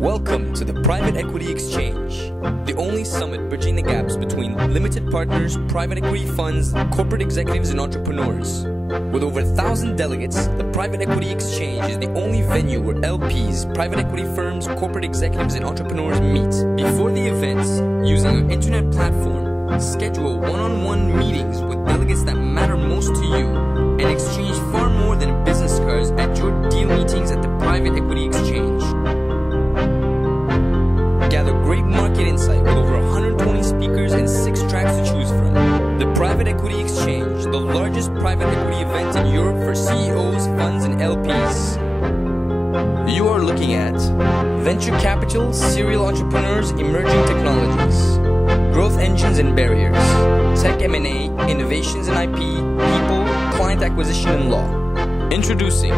Welcome to the Private Equity Exchange, the only summit bridging the gaps between limited partners, private equity funds, corporate executives, and entrepreneurs. With over 1,000 delegates, the Private Equity Exchange is the only venue where LPs, private equity firms, corporate executives, and entrepreneurs meet. Before the events, using our internet platform, schedule one-on-one meetings with delegates that matter most to you, and exchange far more than business cards at your deal meetings at the Private Equity Exchange. Gather great market insight with over 120 speakers and 6 tracks to choose from. The Private Equity Exchange, the largest private equity event in Europe for CEOs, funds, and LPs. You are looking at venture capital, serial entrepreneurs, emerging technologies, growth engines and barriers, tech M&A, innovations and IP, people, client acquisition and law. Introducing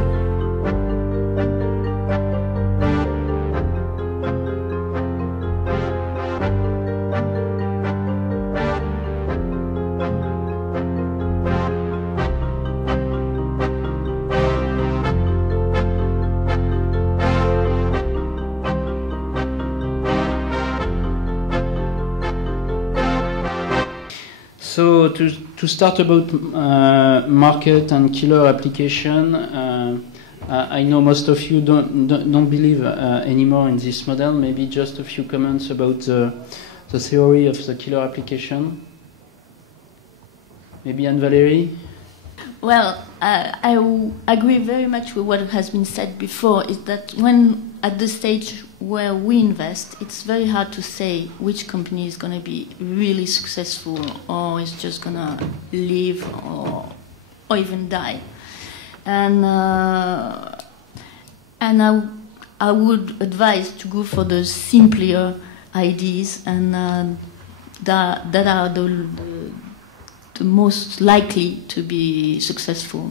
So to start about market and killer application, I know most of you don't believe anymore in this model. Maybe just a few comments about the theory of the killer application. Maybe Anne-Valérie? Well, I agree very much with what has been said before, is that when at the stage where we invest, it's very hard to say which company is going to be really successful or is just going to live or even die. And I would advise to go for the simpler ideas and that are the most likely to be successful.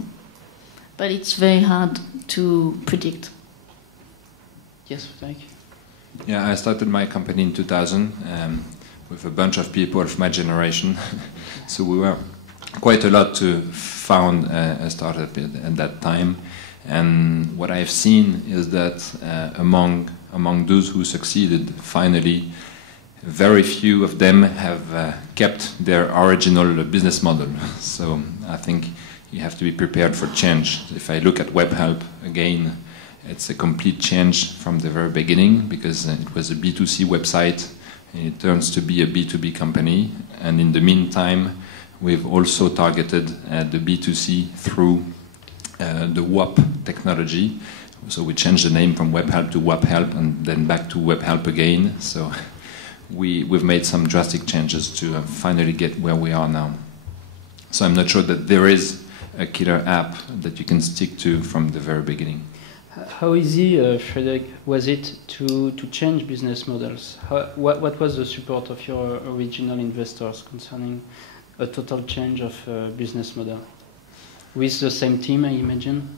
But it's very hard to predict. Yes, thank you. Yeah, I started my company in 2000 with a bunch of people of my generation. So we were quite a lot to found a startup at that time. And what I've seen is that among those who succeeded, finally, very few of them have kept their original business model. So I think you have to be prepared for change. If I look at WebHelp again, it's a complete change from the very beginning because it was a B2C website and it turns to be a B2B company. And in the meantime, we've also targeted the B2C through the WAP technology. So we changed the name from WebHelp to WAPHelp and then back to WebHelp again. So we've made some drastic changes to finally get where we are now. So I'm not sure that there is a killer app that you can stick to from the very beginning. How easy, Frédéric, was it to change business models? What was the support of your original investors concerning a total change of business model? With the same team, I imagine?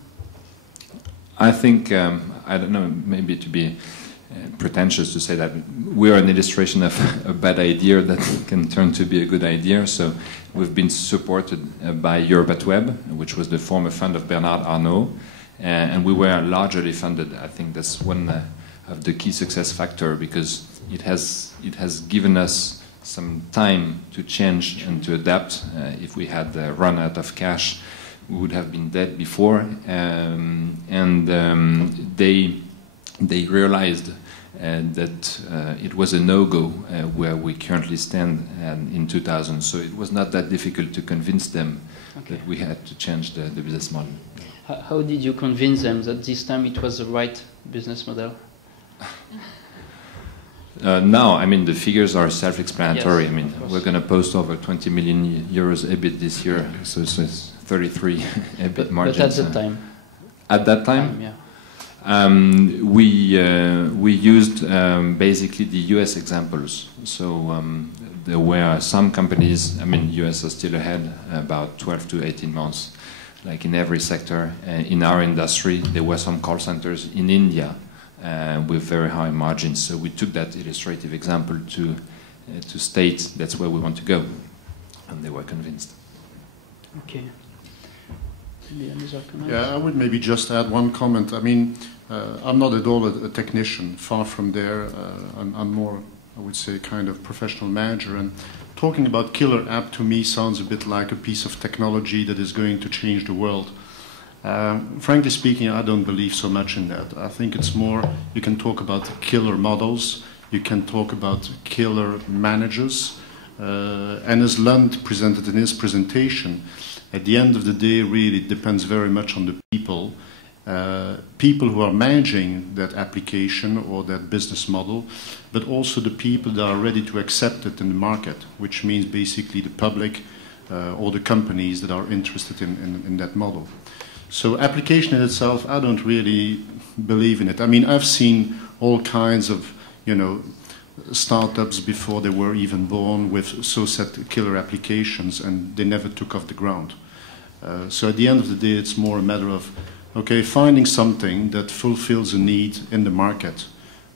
I think, I don't know, maybe to be pretentious to say that we're an illustration of a bad idea that can turn to be a good idea. So we've been supported by Europe at Web, which was the former fund of Bernard Arnault. And we were largely funded. I think that's one of the key success factor because it has given us some time to change and to adapt. If we had run out of cash, we would have been dead before. They realized that it was a no-go where we currently stand in 2000. So it was not that difficult to convince them that we had to change the business model. How did you convince them that this time it was the right business model? Now, I mean, the figures are self-explanatory. Yes, I mean, we're going to post over 20 million euros EBIT this year, so it's 33 EBIT margins. But at that time? At that time? Yeah. We used basically the US examples. So there were some companies, I mean, US are still ahead, about 12 to 18 months. Like in every sector, in our industry, there were some call centers in India with very high margins. So we took that illustrative example to state that's where we want to go, and they were convinced. Okay. Yeah, I would maybe just add one comment. I mean, I'm not at all a technician, far from there. I'm more, I would say, kind of professional manager. And talking about killer app to me sounds a bit like a piece of technology that is going to change the world. Frankly speaking, I don't believe so much in that. I think it's more, you can talk about killer models, you can talk about killer managers. And as Lund presented in his presentation, at the end of the day, really, it depends very much on the people. People who are managing that application or that business model, but also the people that are ready to accept it in the market, which means basically the public or the companies that are interested in that model. So application in itself, I don't really believe in it. I mean, I've seen all kinds of, startups before they were even born with so-set killer applications, and they never took off the ground. So at the end of the day, it's more a matter of, okay, finding something that fulfills a need in the market.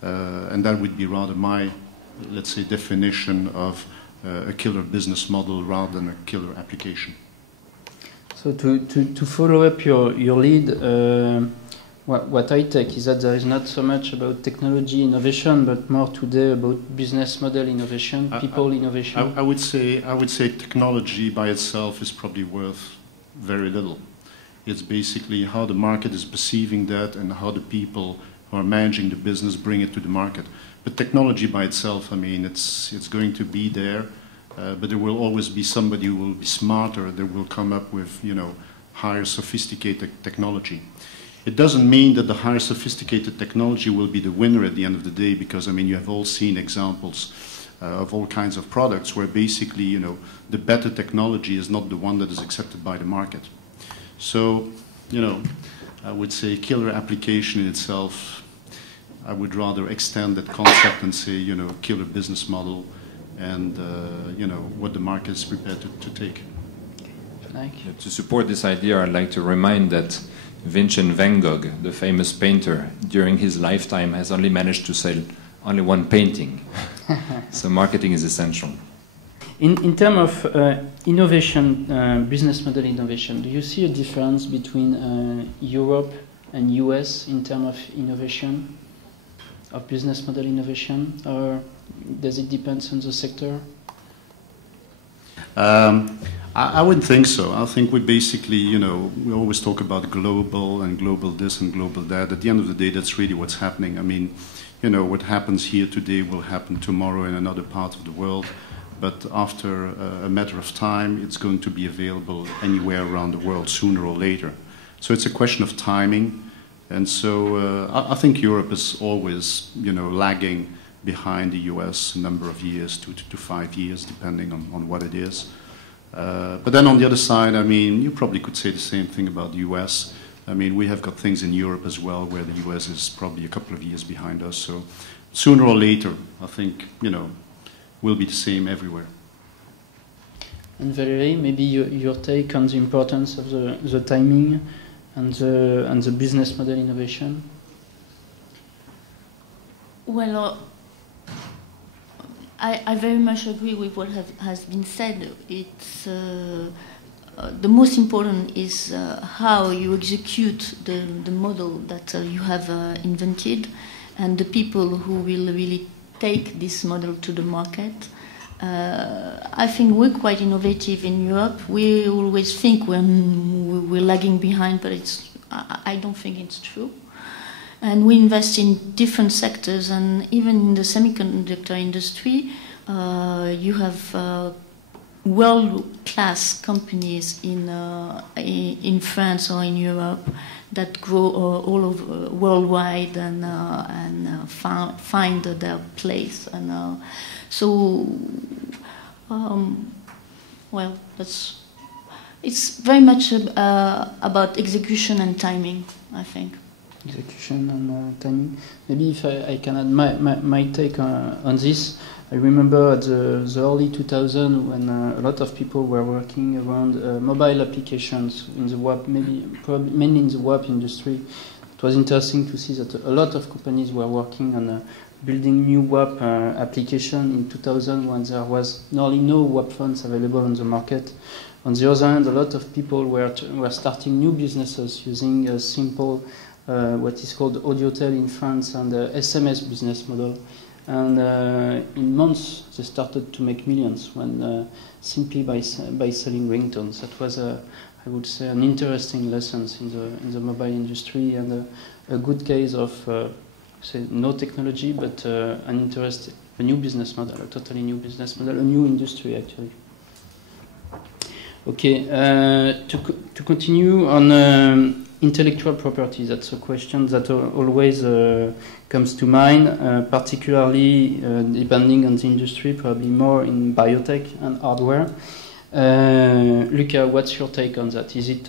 And that would be rather my, let's say, definition of a killer business model rather than a killer application. So to follow up your lead, what I take is that there is not so much about technology innovation, but more today about business model innovation, people innovation. I would say technology by itself is probably worth very little. It's basically how the market is perceiving that and how the people who are managing the business bring it to the market. But technology by itself, I mean, it's going to be there. But there will always be somebody who will be smarter, that will come up with, higher sophisticated technology. It doesn't mean that the higher sophisticated technology will be the winner at the end of the day, because, I mean, you have all seen examples of all kinds of products where basically, the better technology is not the one that is accepted by the market. So, I would say killer application in itself, I would rather extend that concept and say, killer business model, and what the market is prepared to take. To support this idea, I'd like to remind that Vincent van Gogh, the famous painter, during his lifetime has only managed to sell only one painting. So marketing is essential. In terms of innovation, business model innovation, do you see a difference between Europe and US in terms of innovation, of business model innovation, or does it depend on the sector? I wouldn't think so. I think we basically, we always talk about global and global this and global that. At the end of the day, that's really what's happening. I mean, what happens here today will happen tomorrow in another part of the world. But after a matter of time, it's going to be available anywhere around the world, sooner or later. So it's a question of timing. And so I think Europe is always, lagging behind the US a number of years, 2 to 5 years, depending on what it is. But then on the other side, I mean, you probably could say the same thing about the US. I mean, we have got things in Europe as well where the US is probably a couple of years behind us. So sooner or later, I think, will be the same everywhere. And Valérie, maybe your take on the importance of the timing and the business model innovation? Well, I very much agree with what has been said. It's the most important is how you execute the model that you have invented, and the people who will really take this model to the market. I think we're quite innovative in Europe. We always think we're lagging behind, but I don't think it's true. And we invest in different sectors, and even in the semiconductor industry, you have world-class companies in France or in Europe that grow all over worldwide and find their place. And well, it's very much about execution and timing, I think. Execution and timing. Maybe if I can add my take on this. I remember at the early 2000s when a lot of people were working around mobile applications in the web, mainly in the web industry. It was interesting to see that a lot of companies were working on building new web application in 2000 when there was nearly no web phones available on the market. On the other hand, a lot of people were starting new businesses using simple what is called Audiotel in France and the SMS business model. And in months, they started to make millions when simply by selling ringtones. That was, I would say, an interesting lesson in the mobile industry and a good case of, say, no technology, but a new business model, a totally new business model, a new industry actually. Okay, to continue on intellectual property, that's a question that always comes to mind, particularly depending on the industry, probably more in biotech and hardware. Luca, what's your take on that? Is it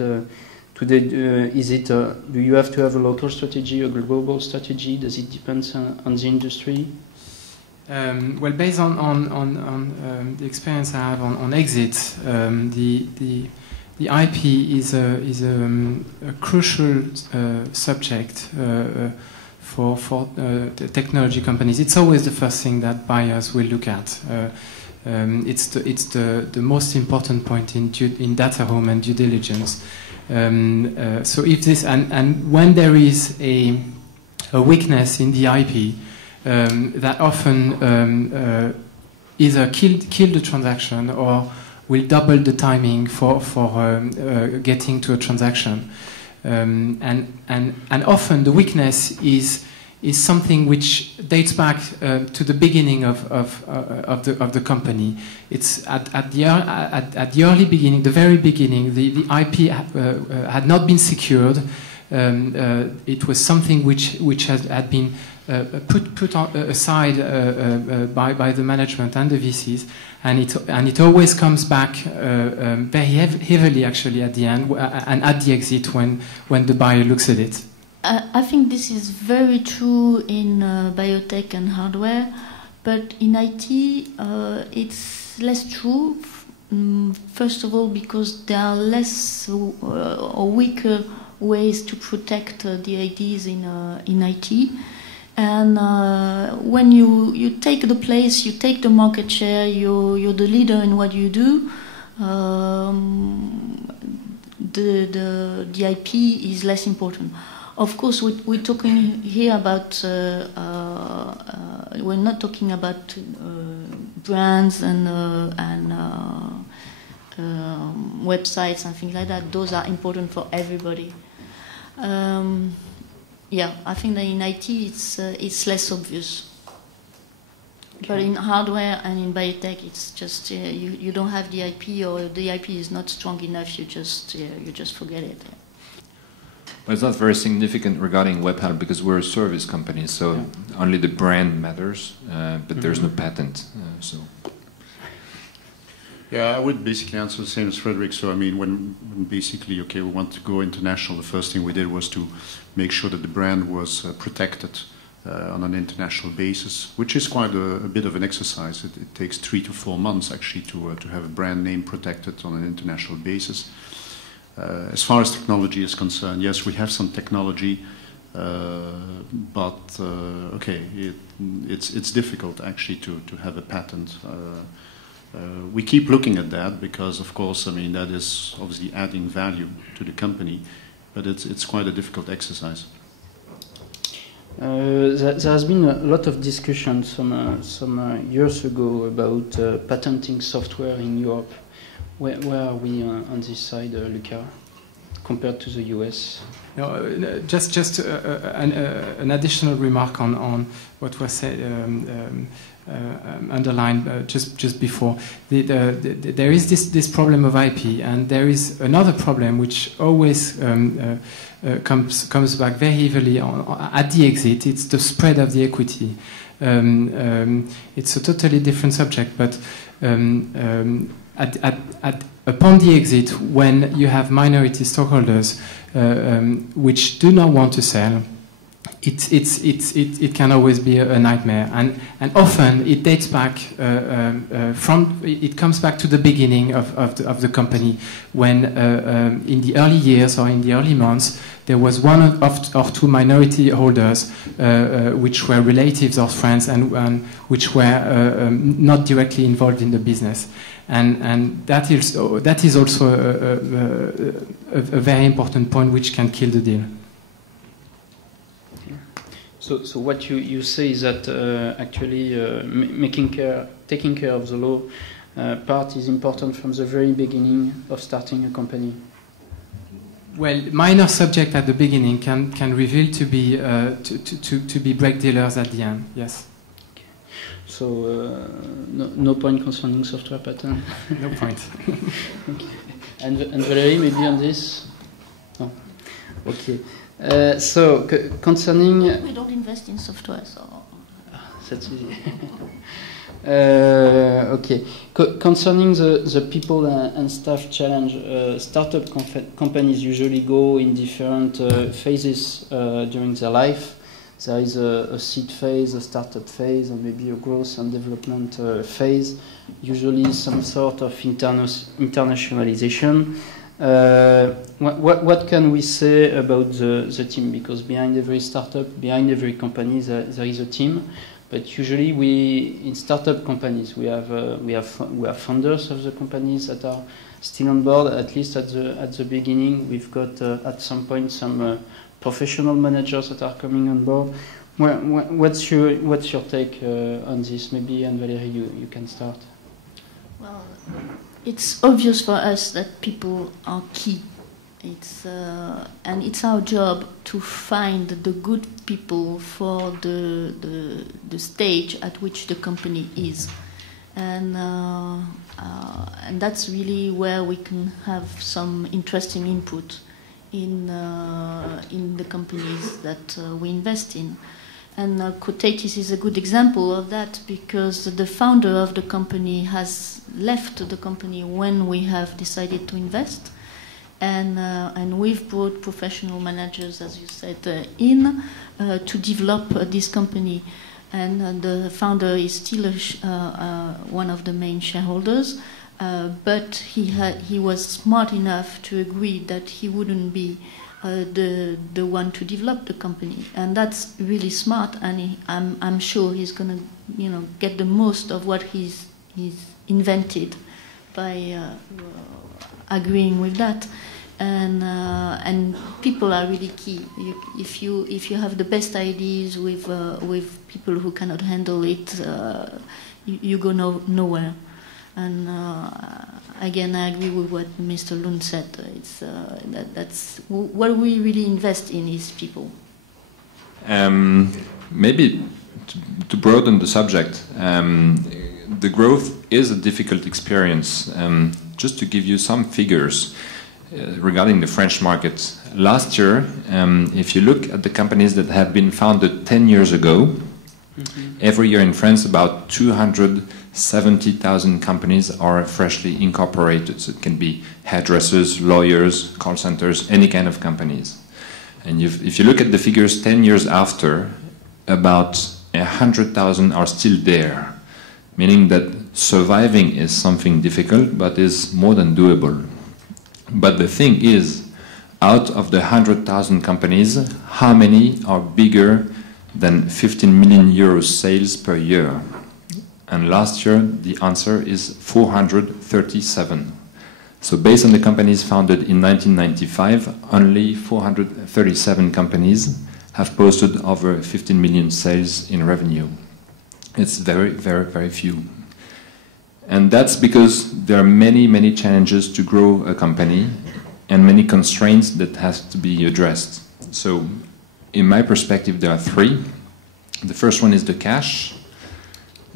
today? Do you have to have a local strategy, a global strategy? Does it depend on the industry? Well, based on the experience I have on exit, the IP is a crucial subject for the technology companies. It's always the first thing that buyers will look at. It's the most important point in data room and due diligence. So if this and when there is a weakness in the IP, that often either kill the transaction or will double the timing for getting to a transaction, and often the weakness is something which dates back to the beginning of the company. It's at the early beginning, the very beginning, the IP had not been secured. It was something which had been put aside by the management and the VCs, and it always comes back very heavily actually at the end and at the exit when the buyer looks at it. I think this is very true in biotech and hardware, but in IT it's less true. First of all, because there are less or weaker ways to protect the IDs in IT. And when you take the place, you take the market share, you're the leader in what you do, the IP is less important. Of course, we're talking here about, we're not talking about brands and websites and things like that. Those are important for everybody. Yeah, I think that in IT it's less obvious. Okay. But in hardware and in biotech, it's just you don't have the IP, or the IP is not strong enough. You just forget it. Well, it's not very significant regarding WebHelp because we're a service company, so only the brand matters, but there's no patent. So. Yeah, I would basically answer the same as Frédéric. So, I mean, when basically, okay, we want to go international, the first thing we did was to make sure that the brand was protected on an international basis, which is quite a bit of an exercise. It takes 3 to 4 months, actually, to have a brand name protected on an international basis. As far as technology is concerned, yes, we have some technology, but, okay, it's difficult, actually, to have a patent. We keep looking at that because, of course, I mean, that is obviously adding value to the company, but it's quite a difficult exercise. There has been a lot of discussion some years ago about patenting software in Europe. Where are we on this side, Luca, compared to the US? No, just an additional remark on what was said. Underlined just before. There is this problem of IP, and there is another problem which always comes back very heavily at the exit. It's the spread of the equity. It's a totally different subject, but upon the exit, when you have minority stockholders which do not want to sell, it can always be a nightmare, and often it dates back it comes back to the beginning of the company, when in the early years or in the early months there was one or two minority holders which were relatives or friends and which were not directly involved in the business, and that is also a very important point which can kill the deal. So what you say is that actually taking care of the law part is important from the very beginning of starting a company. Well, minor subject at the beginning can reveal to be break dealers at the end. Yes. Okay. So no point concerning software patent. No point. Okay. And Valérie, maybe on this. No. Okay. So concerning. We don't invest in software, so. That's easy. Okay. Concerning the people and staff challenge, startup companies usually go in different phases during their life. There is a seed phase, a startup phase, or maybe a growth and development phase. Usually some sort of internationalization. What can we say about the team? Because behind every startup, behind every company, there is a team. But usually, in startup companies, we have founders of the companies that are still on board. At least at the beginning, we've got at some point some professional managers that are coming on board. What's your take on this? Maybe Anne-Valérie, you can start. Well, it's obvious for us that people are key. And it's our job to find the good people for the stage at which the company is, and that's really where we can have some interesting input in the companies that we invest in. And Quotatis is a good example of that, because the founder of the company has left the company when we have decided to invest. And we've brought professional managers, as you said, in to develop this company. And the founder is still one of the main shareholders, but he was smart enough to agree that he wouldn't be the one to develop the company, and that's really smart. And I'm sure he's going to, get the most of what he's invented by agreeing with that. And people are really key. If you have the best ideas with people who cannot handle it, you go nowhere. And again, I agree with what Mr. Lund said. It's that's what we really invest in is people. Maybe to broaden the subject, the growth is a difficult experience. Just to give you some figures regarding the French market. Last year, if you look at the companies that have been founded 10 years ago, every year in France about 270,000 companies are freshly incorporated. So it can be hairdressers, lawyers, call centers, any kind of companies. And if you look at the figures 10 years after, about 100,000 are still there, meaning that surviving is something difficult, but is more than doable. But the thing is, out of the 100,000 companies, how many are bigger than 15 million euros sales per year? And last year, the answer is 437. So based on the companies founded in 1995, only 437 companies have posted over 15 million sales in revenue. It's very, very, very few. And that's because there are many, many challenges to grow a company and many constraints that have to be addressed. So in my perspective, there are three. The first one is the cash.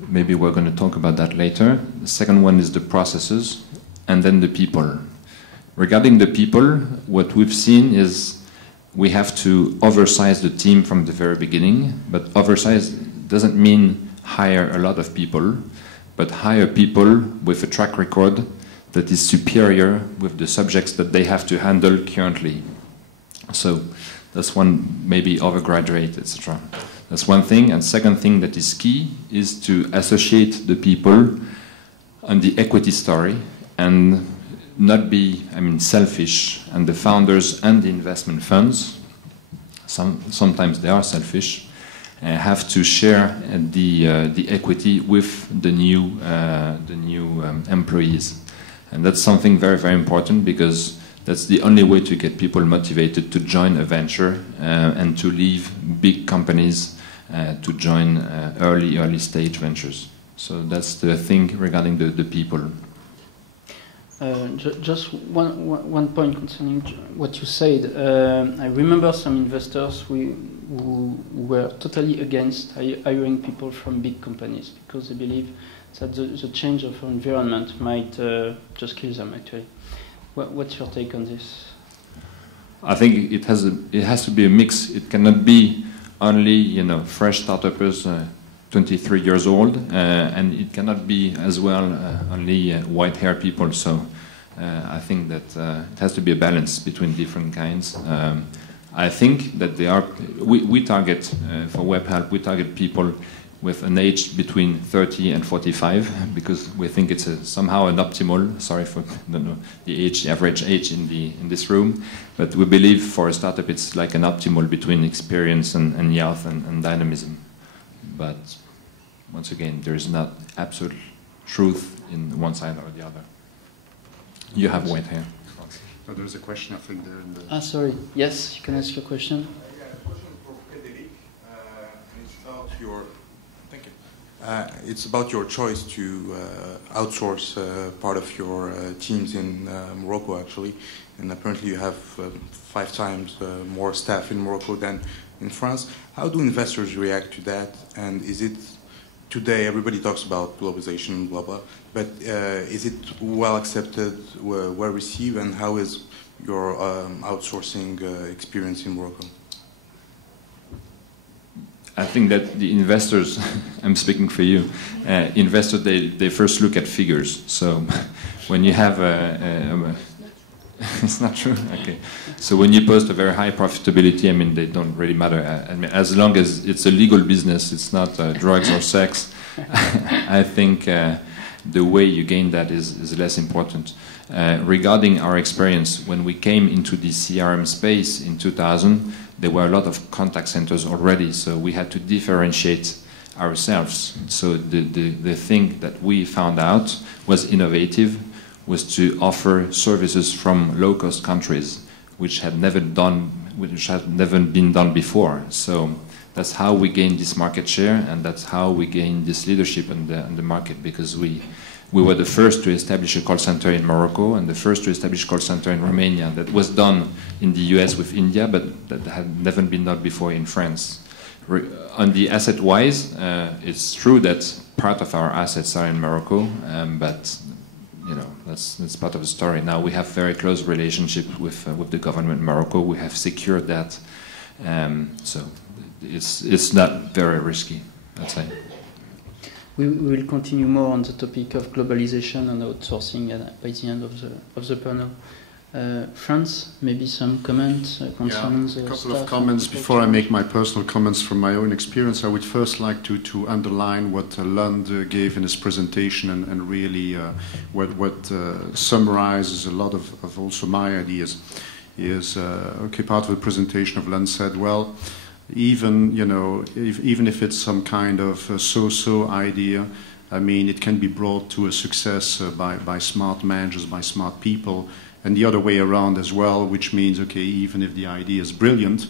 Maybe we're going to talk about that later. The second one is the processes, and then the people. Regarding the people, what we've seen is we have to oversize the team from the very beginning, but oversize doesn't mean hire a lot of people, but hire people with a track record that is superior with the subjects that they have to handle currently. So that's one, maybe overgraduate, etc. That's one thing. And second thing that is key is to associate the people on the equity story and not be, selfish. And the founders and the investment funds, sometimes they are selfish, have to share the equity with the new employees. And that's something very, very important, because that's the only way to get people motivated to join a venture and to leave big companies to join early stage ventures. So that's the thing regarding the people. Just one point concerning what you said. I remember some investors who were totally against hiring people from big companies because they believe that the change of environment might just kill them, actually. What's your take on this? I think it has to be a mix. It cannot be only fresh startups, 23 years old, and it cannot be as well only white-haired people. So I think that it has to be a balance between different kinds. I think that we target for WebHelp, we target people with an age between 30 and 45 because we think it's somehow an optimal. Sorry for the average age in this room, but we believe for a startup it's like an optimal between experience and youth and dynamism. But once again, there is not absolute truth in one side or the other. You have white hair. Oh, there's a question, I think, there in the... Sorry. Yes, you can ask your question. Yeah, a question for Frédéric. It's about your... Thank you. It's about your choice to outsource part of your teams in Morocco, actually. And apparently you have 5 times more staff in Morocco than in France. How do investors react to that? And is it... Today, everybody talks about globalization, blah, blah. But is it well accepted, well received, and how is your outsourcing experience in Morocco? I think that the investors, I'm speaking for you, investors, they first look at figures. So when you have it's not true? Okay. So when you post a very high profitability, I mean, they don't really matter. I mean, as long as it's a legal business, it's not drugs or sex, I think the way you gain that is less important. Regarding our experience, when we came into the CRM space in 2000, there were a lot of contact centers already, so we had to differentiate ourselves. So the thing that we found out was innovative, was to offer services from low-cost countries, which had never been done before. So that's how we gained this market share, and that's how we gained this leadership in the market, because we were the first to establish a call center in Morocco and the first to establish a call center in Romania. That was done in the US with India, but that had never been done before in France. On the asset-wise, it's true that part of our assets are in Morocco, but that's part of the story. Now we have very close relationship with the government in Morocco. We have secured that, so it's not very risky, I'd say. We will continue more on the topic of globalization and outsourcing by the end of the panel. Frans, maybe some comments concerning the a couple of comments before I make my personal comments from my own experience. I would first like to underline what Lund gave in his presentation and really what summarizes a lot of also my ideas. Is part of the presentation of Lund said, well, even if it's some kind of so-so idea, I mean, it can be brought to a success by smart managers, by smart people. And the other way around as well, which means, okay, even if the idea is brilliant,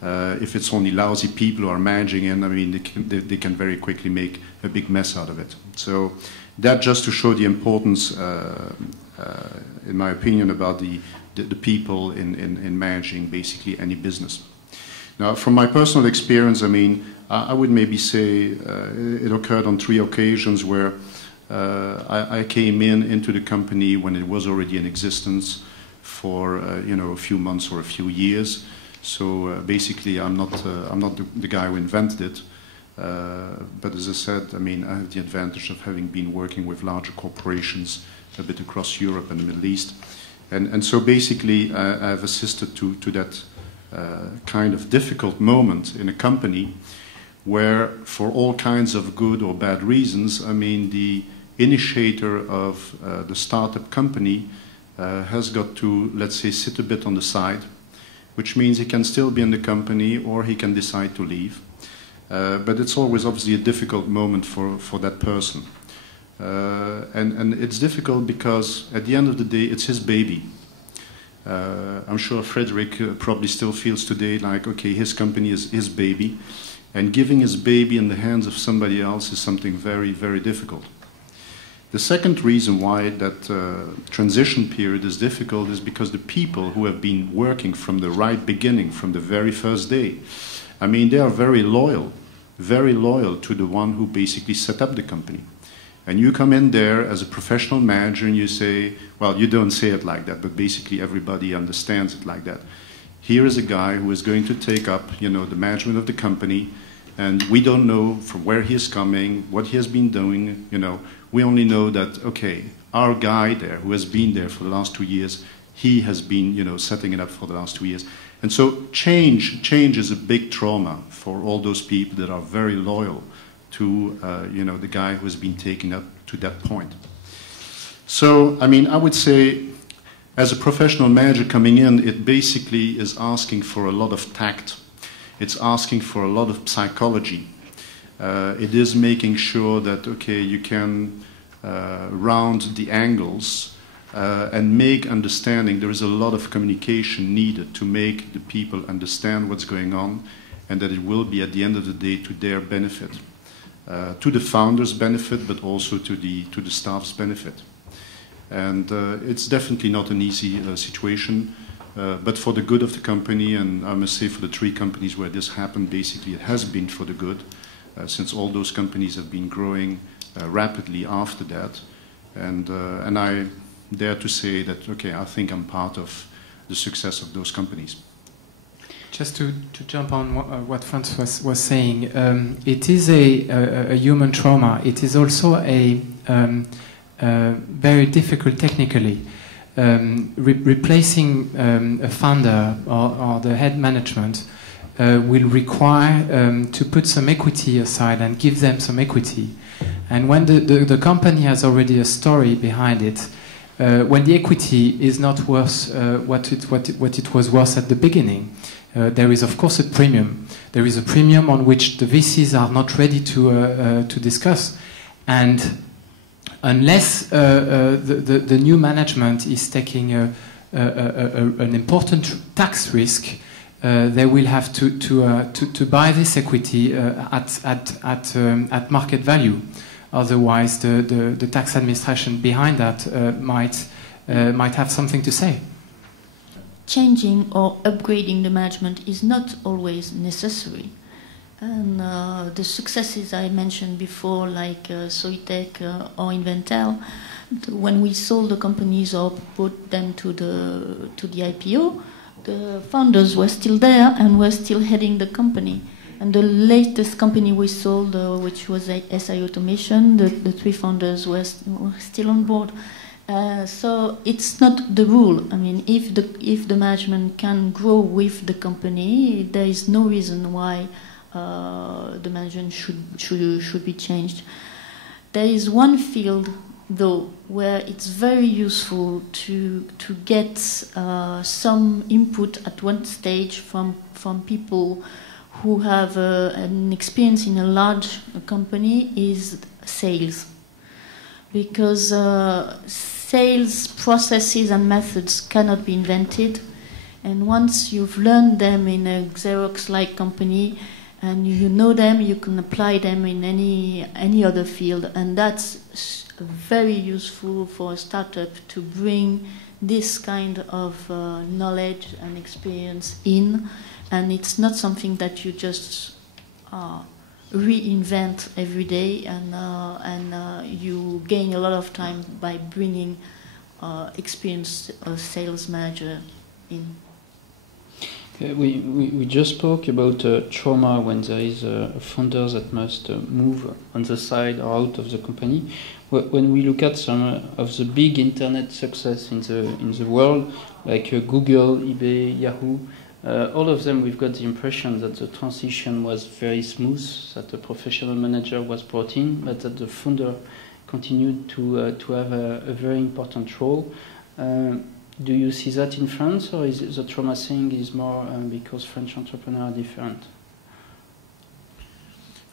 if it's only lousy people who are managing it, I mean, they can very quickly make a big mess out of it. So that just to show the importance, in my opinion, about the people in managing basically any business. Now, from my personal experience, I mean, I would maybe say it occurred on 3 occasions where I came into the company when it was already in existence for a few months or a few years. So basically, I'm not the guy who invented it. But as I said, I mean, I have the advantage of having been working with larger corporations a bit across Europe and the Middle East, and so basically, I've assisted to that kind of difficult moment in a company where, for all kinds of good or bad reasons, I mean, the initiator of the startup company has got to, let's say, sit a bit on the side, which means he can still be in the company or he can decide to leave. But it's always obviously a difficult moment for that person. And it's difficult because at the end of the day, it's his baby. I'm sure Frédéric probably still feels today like, okay, his company is his baby. And giving his baby in the hands of somebody else is something very, very difficult. The second reason why that transition period is difficult is because the people who have been working from the right beginning, from the very first day, I mean, they are very loyal to the one who basically set up the company. And you come in there as a professional manager and you say, well, you don't say it like that, but basically everybody understands it like that. Here is a guy who is going to take up, the management of the company, and we don't know from where he is coming, what he has been doing, We only know that, okay, our guy there, who has been there for the last 2 years, he has been, setting it up for the last 2 years. And so change is a big trauma for all those people that are very loyal to, the guy who has been taken up to that point. So, I mean, I would say, as a professional manager coming in, it basically is asking for a lot of tact. It's asking for a lot of psychology. It is making sure that, okay, you can round the angles and make understanding. There is a lot of communication needed to make the people understand what's going on, and that it will be, at the end of the day, to their benefit. To the founders' benefit, but also to the staff's benefit. And it's definitely not an easy situation, but for the good of the company, and I must say for the 3 companies where this happened, basically it has been for the good. Since all those companies have been growing rapidly after that. And I dare to say that, okay, I think I'm part of the success of those companies. Just to jump on what Frans was saying, it is a human trauma. It is also a very difficult technically. Replacing a founder or the head management will require to put some equity aside and give them some equity. And when the company has already a story behind it, when the equity is not worth what it was worth at the beginning, there is of course a premium. There is a premium on which the VCs are not ready to discuss. And unless the new management is taking an important tax risk, they will have to buy this equity at market value. Otherwise, the tax administration behind that might have something to say. Changing or upgrading the management is not always necessary. And the successes I mentioned before, like Soitec or Inventel, when we sold the companies or brought them to the IPO, the founders were still there and were still heading the company. And the latest company we sold, which was SI Automation, the 3 founders were still on board. So it's not the rule. I mean, if the management can grow with the company, there is no reason why the management should be changed. There is one field, though, where it's very useful to get some input at one stage from people who have an experience in a large company, is sales. Because sales processes and methods cannot be invented, and once you've learned them in a Xerox-like company and you know them, you can apply them in any other field, and that's very useful for a startup to bring this kind of knowledge and experience in, and it's not something that you just reinvent every day, and you gain a lot of time by bringing experienced sales manager in. Okay, we just spoke about trauma when there is a founder that must move on the side or out of the company. When we look at some of the big internet success in the world, like Google, eBay, Yahoo, all of them, we've got the impression that the transition was very smooth, that a professional manager was brought in, but that the founder continued to have a very important role. Do you see that in France, or is it the trauma thing is more because French entrepreneurs are different?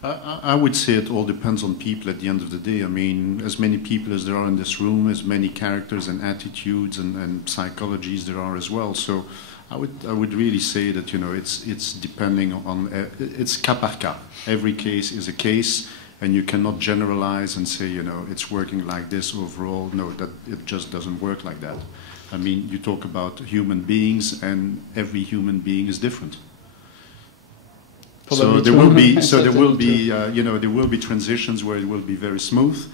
I would say it all depends on people at the end of the day. I mean, as many people as there are in this room, as many characters and attitudes and psychologies there are as well. So I would really say that, you know, it's depending on it's cas par cas. Every case is a case, and you cannot generalize and say, you know, it's working like this overall. No, that it just doesn't work like that. I mean, you talk about human beings, and every human being is different. So there will be, you know, there will be transitions where it will be very smooth,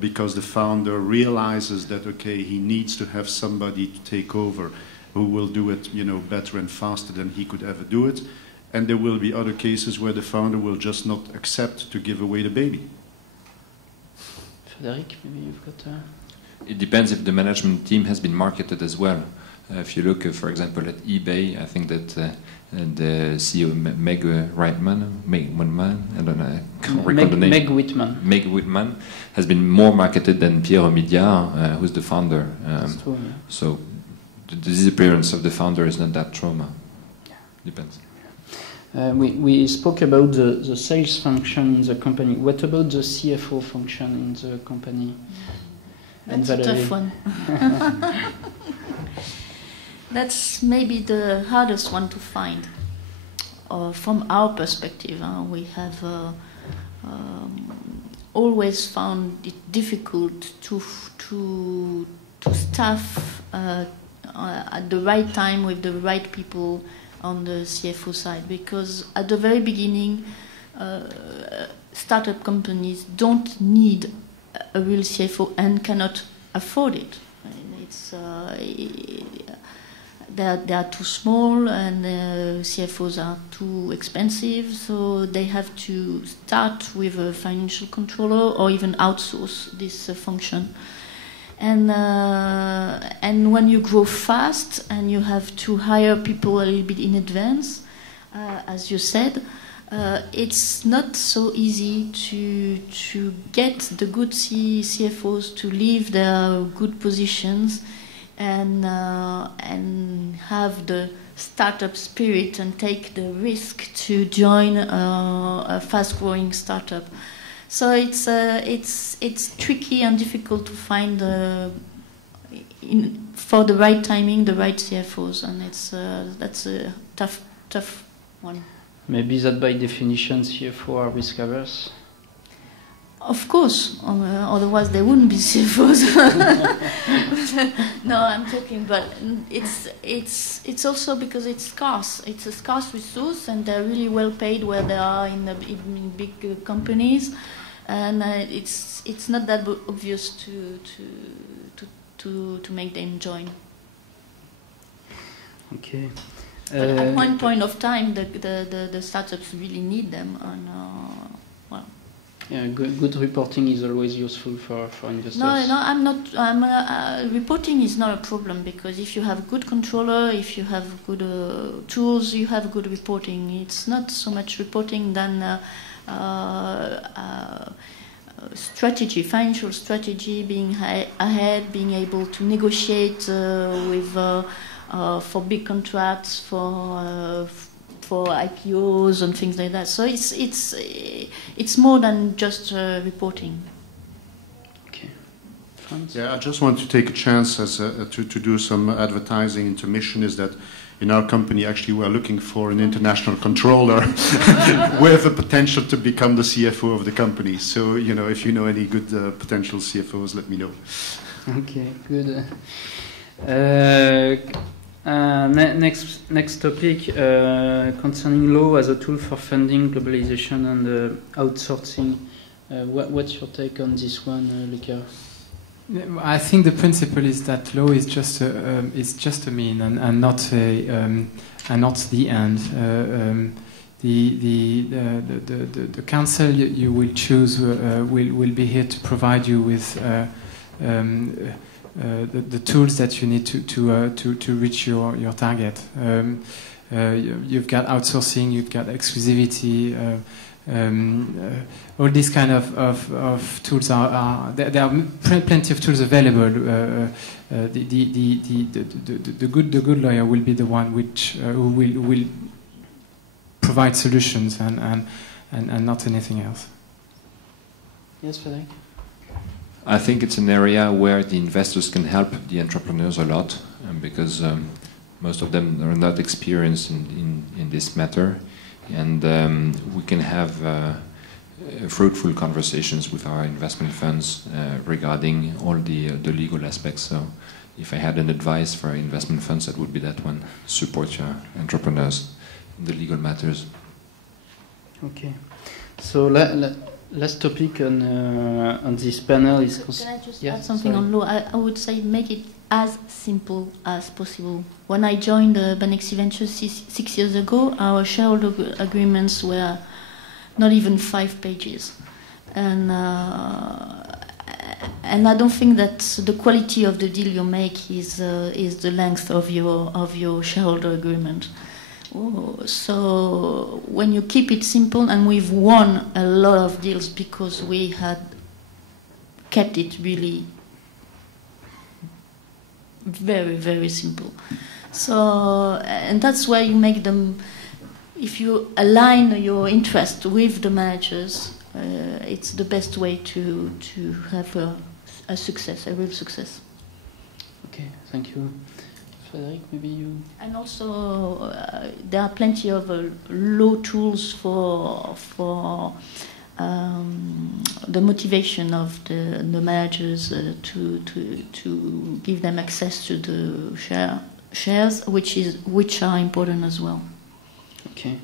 because the founder realizes that, okay, he needs to have somebody to take over who will do it, you know, better and faster than he could ever do it. And there will be other cases where the founder will just not accept to give away the baby. Frédéric, maybe you've got It depends if the management team has been marketed as well. If you look, for example, at eBay, I think that the CEO, Meg Whitman, I don't know, I can't recall the name. Meg Whitman has been more marketed than Pierre Omidyar, who's the founder. That's true, yeah. So the disappearance of the founder is not that trauma. Depends. We spoke about the sales function in the company. What about the CFO function in the company? That's a tough one. That's maybe the hardest one to find. From our perspective, we have always found it difficult to staff at the right time with the right people on the CFO side, because at the very beginning, startup companies don't need a real CFO and cannot afford it. It's they are too small, and CFOs are too expensive, so they have to start with a financial controller or even outsource this function. And when you grow fast and you have to hire people a little bit in advance, as you said, it's not so easy to get the good CFOs to leave their good positions and have the startup spirit and take the risk to join a fast-growing startup. So it's tricky and difficult to find for the right timing the right CFOs, and that's a tough one. Maybe that by definition CFO are risk averse. Of course, otherwise they wouldn't be CFOs. No, I'm joking, but it's also because it's scarce. It's a scarce resource, and they're really well paid where they are in big companies, and it's not that obvious to make them join. Okay. But at one point of time, the startups really need them, and well. Yeah, good reporting is always useful for investors. No, I'm not. Reporting is not a problem, because if you have good controller, if you have good tools, you have good reporting. It's not so much reporting than strategy, financial strategy, being ahead, being able to negotiate with for big contracts, for IPOs and things like that. So it's more than just reporting. Okay, Frans? Yeah, I just want to take a chance to do some advertising intermission. Is that in our company actually we are looking for an international controller with the potential to become the CFO of the company. So you know, if you know any good potential CFOs, let me know. Okay, good. Next topic concerning law as a tool for funding globalization and outsourcing. What's your take on this one, Luca? I think the principle is that law is just a mean and not the end. The council you will choose will be here to provide you with the tools that you need to reach your target. You've got outsourcing, you've got exclusivity, all these kind of tools are there are plenty of tools available. The good lawyer will be the one who will provide solutions and not anything else. Yes, Frédéric? I think it's an area where the investors can help the entrepreneurs a lot, because most of them are not experienced in this matter, and we can have fruitful conversations with our investment funds regarding all the legal aspects. So if I had an advice for investment funds, that would be that one: support your entrepreneurs in the legal matters. Okay. So last topic on this panel is... Can I just add something on law? I would say make it as simple as possible. When I joined Banexi Ventures 6 years ago, our shareholder agreements were not even 5 pages. And I don't think that the quality of the deal you make is the length of your shareholder agreement. So when you keep it simple, and we've won a lot of deals because we had kept it really very, very simple. So, and that's where you make them, if you align your interest with the managers, it's the best way to have a success, a real success. Okay, thank you. Frédéric, maybe you... And also, there are plenty of law tools for the motivation of the managers to give them access to the shares, which are important as well. Okay.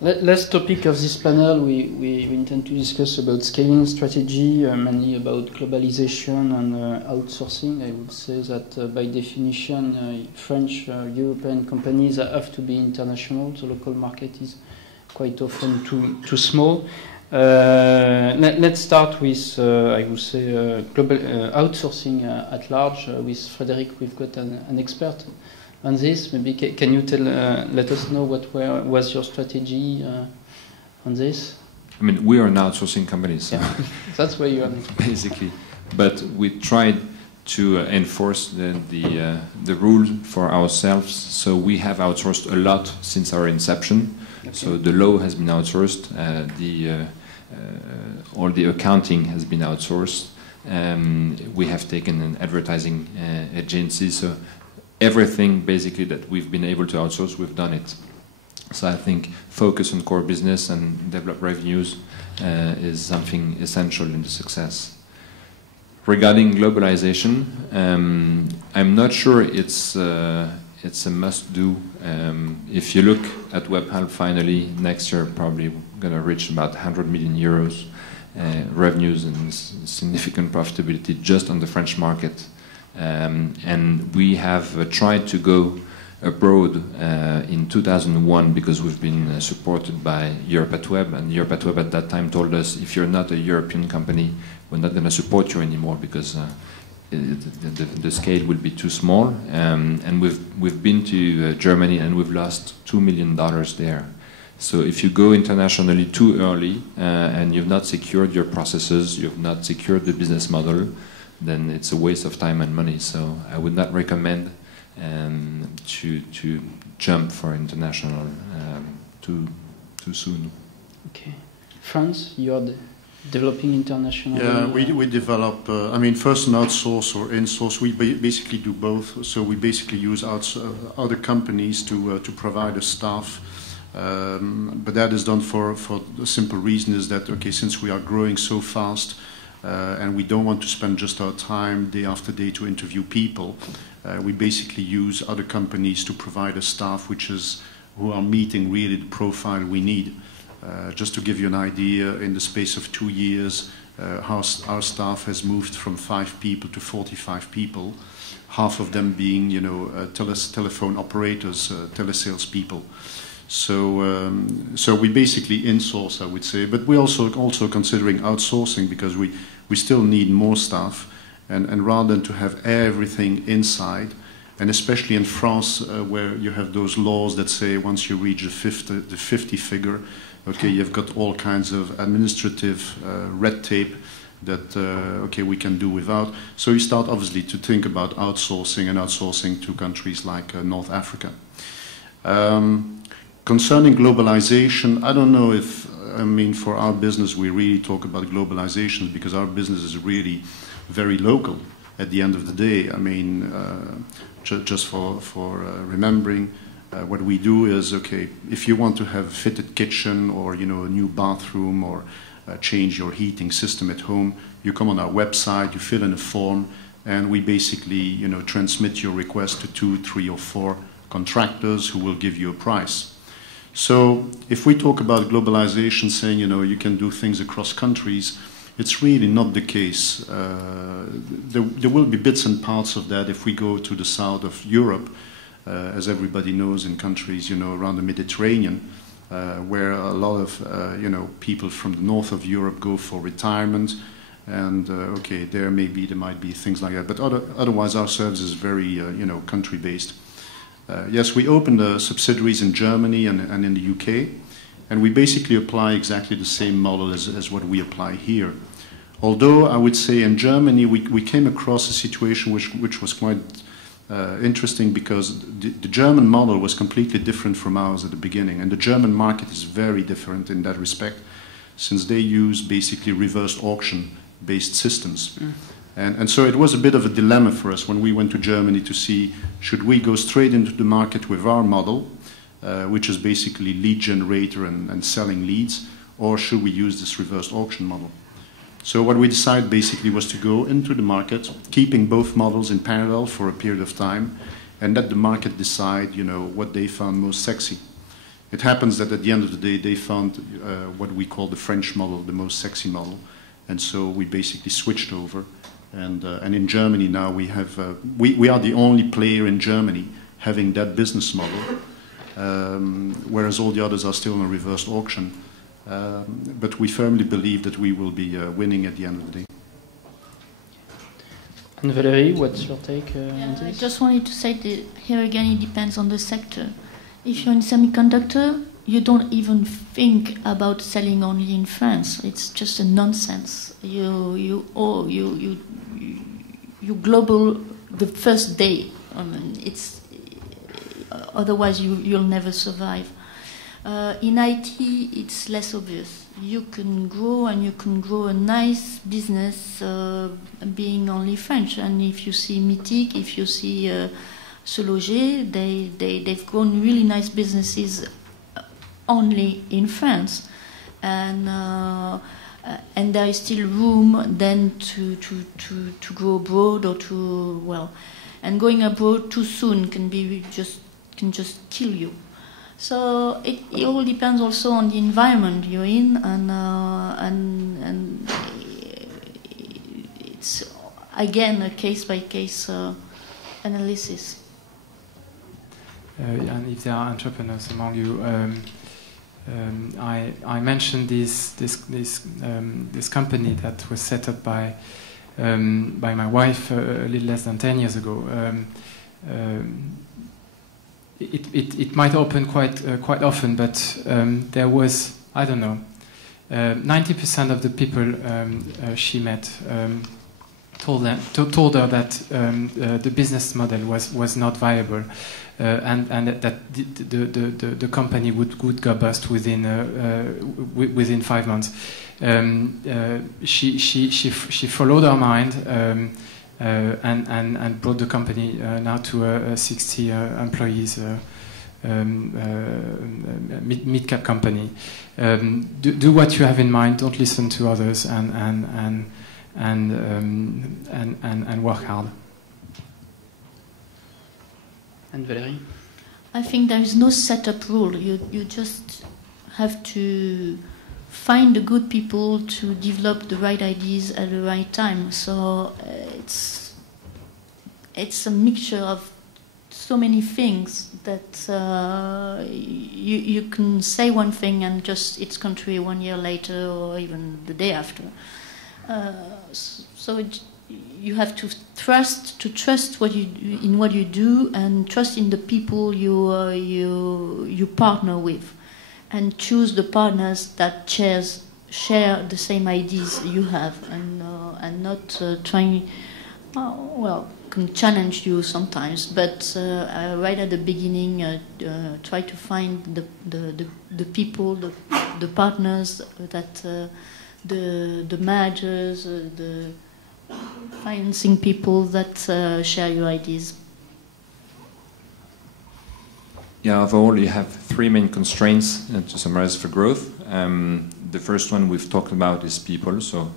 Last topic of this panel, we intend to discuss about scaling strategy, mainly about globalization and outsourcing. I would say that by definition, French, European companies have to be international. The local market is quite often too small. Let's start with, I would say, global outsourcing at large. With Frédéric, we've got an expert on this. Maybe can you let us know what was your strategy on this? I mean, we are an outsourcing company, so yeah. That's where you are. Basically, but we tried to enforce the rule for ourselves. So we have outsourced a lot since our inception. Okay. So the law has been outsourced. All the accounting has been outsourced. We have taken an advertising agency. So everything basically that we've been able to outsource, we've done it. So I think focus on core business and develop revenues is something essential in the success. Regarding globalization, I'm not sure it's a must-do. If you look at WebHelp, finally next year probably going to reach about 100 million euros revenues and significant profitability just on the French market. And we have tried to go abroad in 2001 because we've been supported by Europe at Web, and Europe at Web at that time told us, if you're not a European company, we're not going to support you anymore because the scale will be too small. And we've been to Germany and we've lost $2 million there. So if you go internationally too early and you've not secured your processes, you've not secured the business model, then it's a waste of time and money. So I would not recommend to jump for international too soon. Okay, Frans, you're developing international. Yeah, we develop. I mean, first an outsource or in-source. We basically do both. So we basically use other companies to provide us staff. But that is done for the simple reason is that, okay, since we are growing so fast and we don't want to spend just our time day after day to interview people, we basically use other companies to provide us staff who are meeting really the profile we need. Just to give you an idea, in the space of 2 years, our staff has moved from 5 people to 45 people, half of them being, telephone operators, telesales people. So we basically in-source, I would say, but we're also considering outsourcing because we still need more staff, and rather than to have everything inside, and especially in France, where you have those laws that say once you reach the 50 figure, okay, you've got all kinds of administrative red tape that we can do without. So you start obviously to think about outsourcing to countries like North Africa. Concerning globalization, I don't know if, for our business we really talk about globalization because our business is really very local. at the end of the day, I mean, just for remembering, what we do is, okay, if you want to have a fitted kitchen or, you know, a new bathroom or change your heating system at home, you come on our website, you fill in a form, and we basically, you know, transmit your request to 2, 3, or 4 contractors who will give you a price. So if we talk about globalization, saying, you know, you can do things across countries, it's really not the case. There will be bits and parts of that if we go to the south of Europe, as everybody knows, in countries, you know, around the Mediterranean, where a lot of, you know, people from the north of Europe go for retirement. And, okay, there might be things like that. But otherwise, our service is very, you know, country-based. Yes, we opened subsidiaries in Germany and in the UK. And we basically apply exactly the same model as what we apply here. Although I would say in Germany we came across a situation which was quite interesting, because the German model was completely different from ours at the beginning. And the German market is very different in that respect, since they use basically reverse auction-based systems. And so it was a bit of a dilemma for us when we went to Germany to see, should we go straight into the market with our model, which is basically lead generator and selling leads, or should we use this reverse auction model? So what we decided basically was to go into the market, keeping both models in parallel for a period of time, and let the market decide, you know, what they found most sexy. It happens that at the end of the day, they found what we call the French model, the most sexy model, and so we basically switched over. And in Germany now we have, we are the only player in Germany having that business model. Whereas all the others are still in a reversed auction. But we firmly believe that we will be winning at the end of the day. Anne-Valérie, what's your take on this? I just wanted to say that here again it depends on the sector. If you're in semiconductor, you don't even think about selling only in France. It's just a nonsense. You global the first day. Otherwise you'll never survive. In IT, it's less obvious. You can grow, and you can grow a nice business being only French. And if you see Mythique, if you see Sologer, they've grown really nice businesses only in France. And there is still room then to go abroad or to, well, and going abroad too soon can just kill you. So it all depends also on the environment you're in, and it's again a case by case analysis. And if there are entrepreneurs among you, I mentioned this company that was set up by my wife a little less than 10 years ago. It might open quite often, but there was, I don't know, 90% of the people she met told her that the business model was not viable, and that the company would go bust within 5 months. She followed her mind. And brought the company now to 60 employees, mid-cap company. Do what you have in mind. Don't listen to others, and work hard. Anne-Valérie? I think there is no set-up rule. You just have to find the good people to develop the right ideas at the right time. So it's a mixture of so many things that you can say one thing and just it's contrary 1 year later or even the day after. You have to trust what you do, and trust in the people you partner with. And choose the partners that share the same ideas you have, and not trying, can challenge you sometimes, but right at the beginning, try to find the people, the partners, that the managers, financing people that share your ideas? Yeah, overall you have three main constraints to summarize for growth. The first one we've talked about is people, so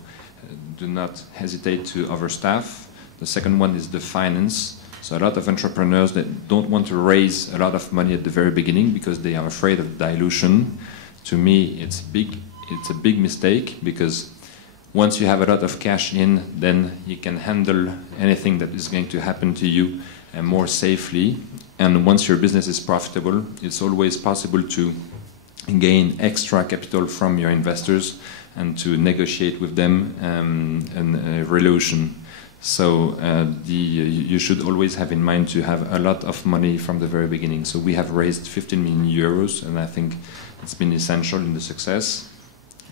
do not hesitate to overstaff. The second one is the finance. So a lot of entrepreneurs that don't want to raise a lot of money at the very beginning because they are afraid of dilution. To me, it's a big mistake, because once you have a lot of cash in, then you can handle anything that is going to happen to you more safely. And once your business is profitable, it's always possible to gain extra capital from your investors and to negotiate with them a revolution. So you should always have in mind to have a lot of money from the very beginning. So we have raised 15 million euros, and I think it's been essential in the success.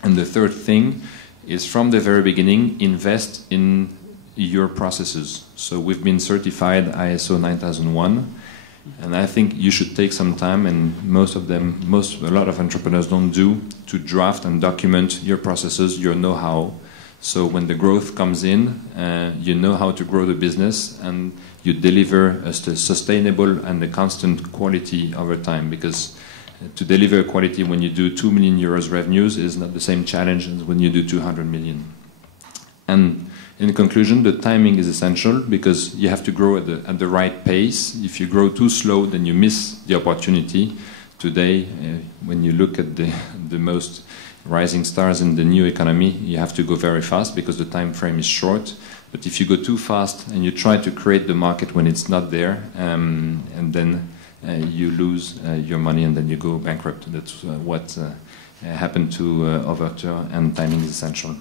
And the third thing is, from the very beginning, invest in your processes. So we've been certified ISO 9001, and I think you should take some time, and a lot of entrepreneurs don't do, to draft and document your processes, your know-how. So when the growth comes in, you know how to grow the business, and you deliver a sustainable and a constant quality over time, because to deliver quality when you do 2 million euros revenues is not the same challenge as when you do 200 million. And in conclusion, the timing is essential, because you have to grow at the right pace. If you grow too slow, then you miss the opportunity. Today, when you look at the most rising stars in the new economy, you have to go very fast because the time frame is short. But if you go too fast and you try to create the market when it's not there, and then you lose your money and then you go bankrupt. That's what happened to Overture, and timing is essential.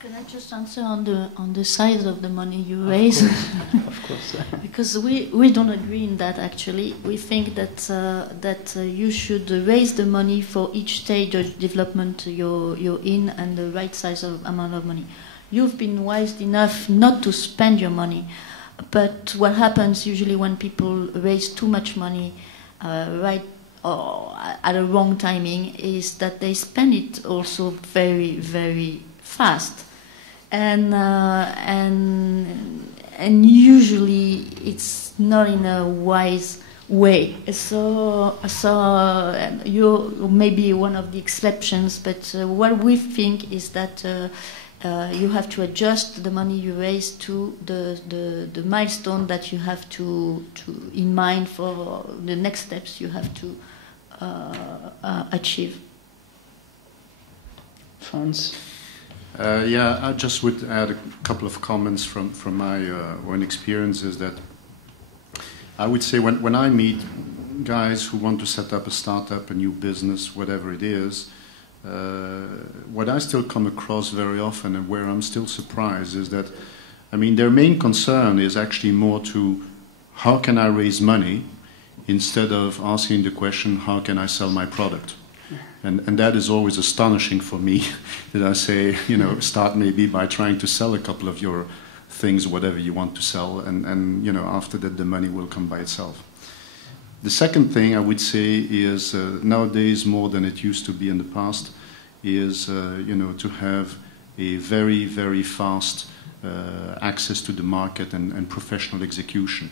Can I just answer on the size of the money you raise? Of course. Because we don't agree in that, actually. We think that you should raise the money for each stage of development you're in, and the right size of amount of money. You've been wise enough not to spend your money. But what happens usually when people raise too much money right or at a wrong timing is that they spend it also very, very fast. And usually it's not in a wise way. So you're maybe one of the exceptions, but what we think is that you have to adjust the money you raise to the milestone that you have to in mind for the next steps you have to achieve. Frans? Yeah, I just would add a couple of comments from my own experiences. That I would say when I meet guys who want to set up a startup, a new business, whatever it is, what I still come across very often, and where I'm still surprised, is that, I mean, their main concern is actually more to how can I raise money, instead of asking the question, how can I sell my product? And that is always astonishing for me, that I say, start maybe by trying to sell a couple of your things, whatever you want to sell, and after that the money will come by itself. The second thing I would say is, nowadays more than it used to be in the past, is to have a very, very fast access to the market and professional execution.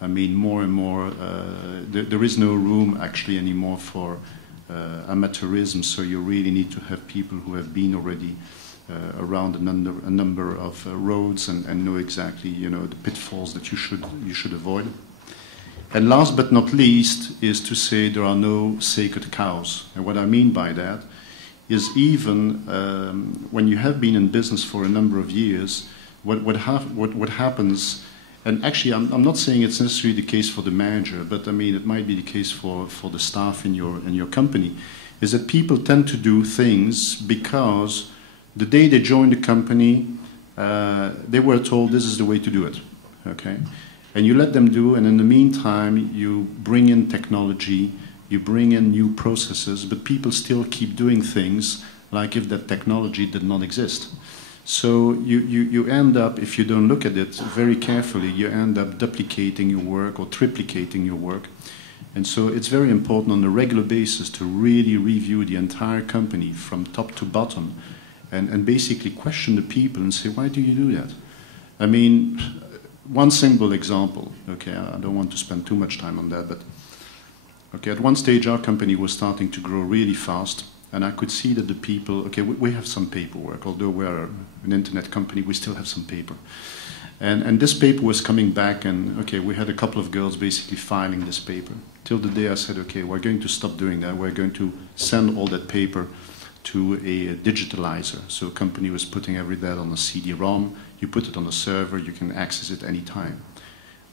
I mean, more and more, there is no room actually anymore for amateurism, so you really need to have people who have been already around a number of roads and know exactly the pitfalls that you should avoid. And last but not least is to say there are no sacred cows. And what I mean by that is, even when you have been in business for a number of years, what happens, and actually I'm not saying it's necessarily the case for the manager, but I mean it might be the case for the staff in your company, is that people tend to do things because the day they joined the company, they were told this is the way to do it. Okay? And you let them do, and in the meantime, you bring in technology, you bring in new processes, but people still keep doing things like if that technology did not exist. So you end up, if you don't look at it very carefully, you end up duplicating your work or triplicating your work. And so it's very important on a regular basis to really review the entire company from top to bottom and basically question the people and say, why do you do that? I mean, one simple example, okay, I don't want to spend too much time on that, but okay, at one stage our company was starting to grow really fast, and I could see that the people, okay, we have some paperwork, although we're an internet company, we still have some paper. And this paper was coming back, and okay, we had a couple of girls basically filing this paper. Till the day I said, okay, we're going to stop doing that. We're going to send all that paper to a digitalizer. So a company was putting every that on a CD-ROM. You put it on a server, you can access it anytime.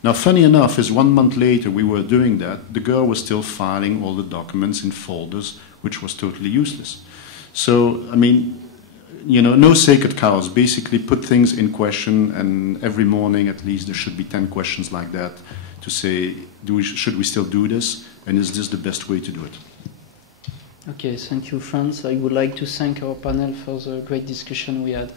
Now, funny enough, is 1 month later we were doing that, the girl was still filing all the documents in folders, which was totally useless. So, I mean, you know, no sacred cows. Basically put things in question, and every morning at least there should be 10 questions like that to say, should we still do this, and is this the best way to do it? Okay, thank you, Frans. I would like to thank our panel for the great discussion we had.